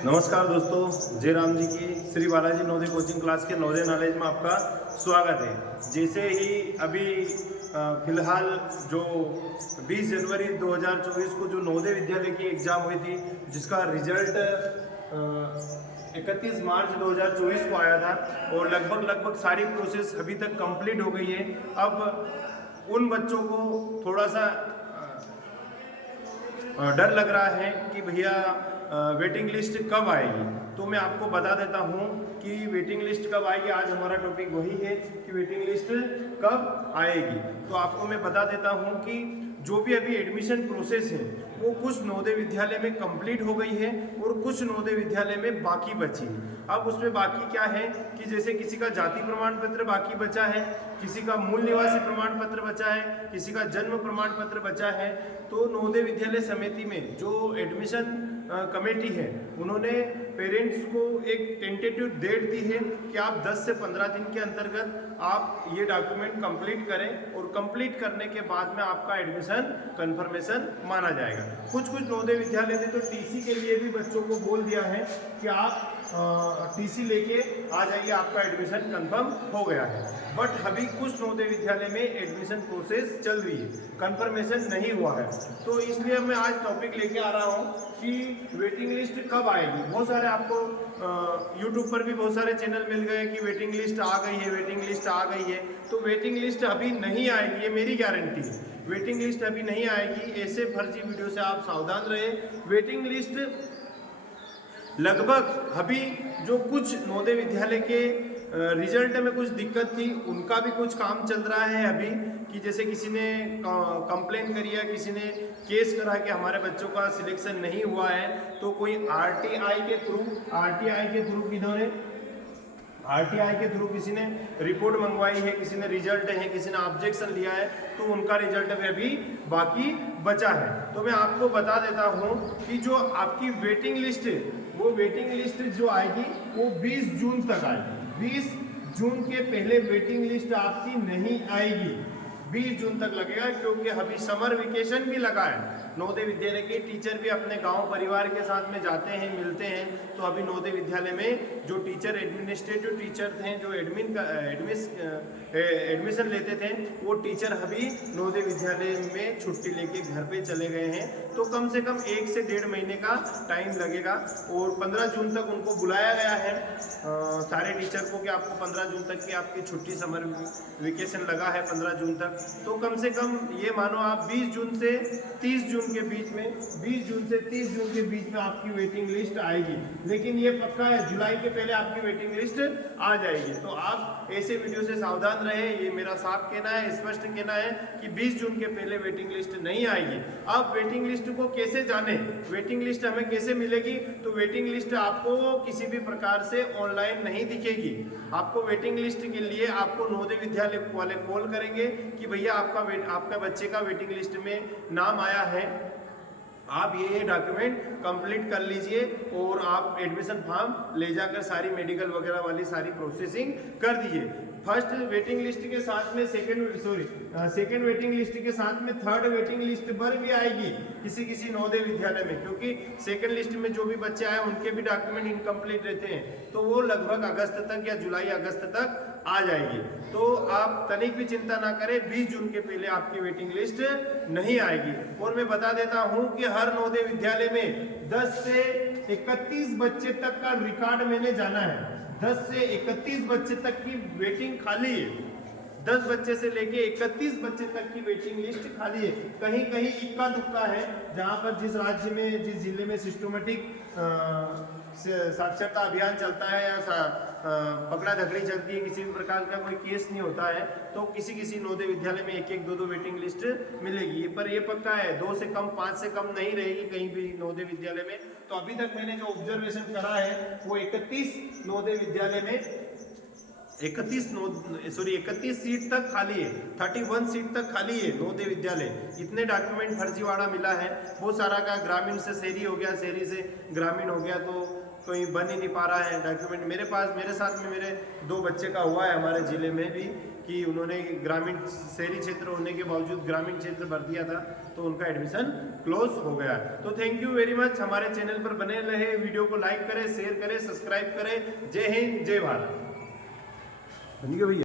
नमस्कार दोस्तों, जय राम जी की श्री बालाजी नवोदय कोचिंग क्लास के नवोदय नॉलेज में आपका स्वागत है। जैसे ही अभी फिलहाल जो 20 जनवरी 2024 को जो नवोदय विद्यालय की एग्ज़ाम हुई थी, जिसका रिजल्ट 31 मार्च 2024 को आया था और लगभग सारी प्रोसेस अभी तक कंप्लीट हो गई है। अब उन बच्चों को थोड़ा सा डर लग रहा है कि भैया वेटिंग लिस्ट कब आएगी। तो मैं आपको बता देता हूँ कि वेटिंग लिस्ट कब आएगी। आज हमारा टॉपिक वही है कि वेटिंग लिस्ट कब आएगी। तो आपको मैं बता देता हूँ कि जो भी अभी एडमिशन प्रोसेस है वो कुछ नवोदय विद्यालय में कंप्लीट हो गई है और कुछ नवोदय विद्यालय में बाकी बची है। अब उसमें बाकी क्या है कि जैसे किसी का जाति प्रमाण पत्र बाकी बचा है, किसी का मूल निवासी प्रमाण पत्र बचा है, किसी का जन्म प्रमाण पत्र बचा है। तो नवोदय विद्यालय समिति में जो एडमिशन कमेटी है उन्होंने पेरेंट्स को एक टेंटेटिव डेट दी है कि आप 10 से 15 दिन के अंतर्गत आप ये डॉक्यूमेंट कंप्लीट करें और कंप्लीट करने के बाद में आपका एडमिशन कंफर्मेशन माना जाएगा। कुछ नवोदय विद्यालय ने तो टीसी के लिए भी बच्चों को बोल दिया है कि आप टीसी लेके आ जाइए, आपका एडमिशन कंफर्म हो गया है। बट अभी कुछ नवोदय विद्यालय में एडमिशन प्रोसेस चल रही है, कंफर्मेशन नहीं हुआ है। तो इसलिए मैं आज टॉपिक लेके आ रहा हूँ कि वेटिंग लिस्ट कब आएगी। बहुत सारे आपको यूट्यूब पर भी बहुत सारे चैनल मिल गए कि वेटिंग लिस्ट आ गई है, वेटिंग लिस्ट आ गई है। तो वेटिंग लिस्ट अभी नहीं आएगी, ये मेरी गारंटी है। वेटिंग लिस्ट अभी नहीं आएगी। ऐसे फर्जी वीडियो से आप सावधान रहे। वेटिंग लिस्ट लगभग अभी जो कुछ नवोदय विद्यालय के रिजल्ट में कुछ दिक्कत थी उनका भी कुछ काम चल रहा है अभी, कि जैसे किसी ने कंप्लेन करी है, किसी ने केस करा कि हमारे बच्चों का सिलेक्शन नहीं हुआ है। तो कोई आरटीआई के थ्रू किसी ने रिपोर्ट मंगवाई है, किसी ने रिजल्ट है, किसी ने ऑब्जेक्शन लिया है, तो उनका रिजल्ट में अभी बाकी बचा है। तो मैं आपको बता देता हूं कि जो आपकी वेटिंग लिस्ट है वो वेटिंग लिस्ट जो आएगी वो 20 जून तक आएगी। 20 जून के पहले वेटिंग लिस्ट आपकी नहीं आएगी। 20 जून तक लगेगा, क्योंकि अभी समर वेकेशन भी लगा है। नवोदय विद्यालय के टीचर भी अपने गांव परिवार के साथ में जाते हैं, मिलते हैं। तो अभी नवोदय विद्यालय में जो टीचर एडमिनिस्ट्रेटिव टीचर थे, जो एडमिशन लेते थे, वो टीचर अभी नवोदय विद्यालय में छुट्टी लेके घर पे चले गए हैं। तो कम से कम 1 से 1.5 महीने का टाइम लगेगा और 15 जून तक उनको बुलाया गया है सारे टीचर को कि आपको 15 जून तक की आपकी छुट्टी समर वेकेशन लगा है 15 जून तक। तो कम से कम ये मानो आप 20 जून से 30 जून के बीच में 20 जून से 30 जून के बीच में आपकी वेटिंग लिस्ट आएगी। लेकिन ये पक्का है जुलाई के पहले आपकी वेटिंग लिस्ट आ जाएगी। तो आप ऐसे वीडियो से सावधान रहे। ये मेरा साफ कहना है, स्पष्ट कहना है कि 20 जून के पहले वेटिंग लिस्ट नहीं आएगी। अब वेटिंग लिस्ट को कैसे जाने, वेटिंग लिस्ट हमें कैसे मिलेगी? तो वेटिंग लिस्ट आपको किसी भी प्रकार से ऑनलाइन नहीं दिखेगी। आपको वेटिंग लिस्ट के लिए आपको नवोदय विद्यालय वाले कॉल करेंगे कि भैया आपका बच्चे का वेटिंग लिस्ट में नाम आया है, आप ये डॉक्यूमेंट कंप्लीट कर लीजिए और आप एडमिशन फॉर्म ले जाकर सारी मेडिकल वगैरह वाली सारी प्रोसेसिंग कर दीजिए। फर्स्ट वेटिंग लिस्ट के साथ में सेकेंड वेटिंग लिस्ट के साथ में थर्ड वेटिंग लिस्ट पर भी आएगी किसी नवोदय विद्यालय में, क्योंकि सेकेंड लिस्ट में जो भी बच्चे आए उनके भी डॉक्यूमेंट इनकम्प्लीट रहते हैं। तो वो लगभग अगस्त तक या जुलाई अगस्त तक आ जाएगी। तो आप तनिक भी चिंता ना करें, 20 जून के पहले आपकी वेटिंग लिस्ट नहीं आएगी। और मैं बता देता हूं कि हर नवोदय विद्यालय में 10 से 31 बच्चे तक का रिकॉर्ड मैंने जाना है। 10 से 31 बच्चे तक की वेटिंग खाली है। 10 बच्चे से लेके 31 बच्चे तक की वेटिंग लिस्ट खाली है। कहीं कहीं इक्का दुक्का है, जहां पर जिस राज्य में जिस जिले में सिस्टमेटिक साक्षरता अभियान चलता है या पकड़ा धकड़ी चलती है, किसी भी प्रकार का कोई केस नहीं होता है, तो किसी नवोदय विद्यालय में 1-1, 2-2 वेटिंग लिस्ट मिलेगी। पर ये पक्का है 2 से कम 5 से कम नहीं रहेगी कहीं भी नवोदय विद्यालय में। तो अभी तक मैंने जो ऑब्जर्वेशन करा है वो 31 नवोदय विद्यालय में 31 सीट तक खाली है, 31 सीट तक खाली है नवोदय विद्यालय। इतने डॉक्यूमेंट फर्जीवाड़ा मिला है। बहुत सारा का ग्रामीण से शहरी हो गया, शहरी से ग्रामीण हो गया, तो कोई बन ही नहीं पा रहा है डॉक्यूमेंट। मेरे साथ में मेरे 2 बच्चे का हुआ है हमारे ज़िले में भी कि उन्होंने ग्रामीण शहरी क्षेत्र होने के बावजूद ग्रामीण क्षेत्र भर दिया था, तो उनका एडमिशन क्लोज हो गया। तो थैंक यू वेरी मच, हमारे चैनल पर बने रहे, वीडियो को लाइक करें, शेयर करें, सब्सक्राइब करें। जय हिंद, जय भारत।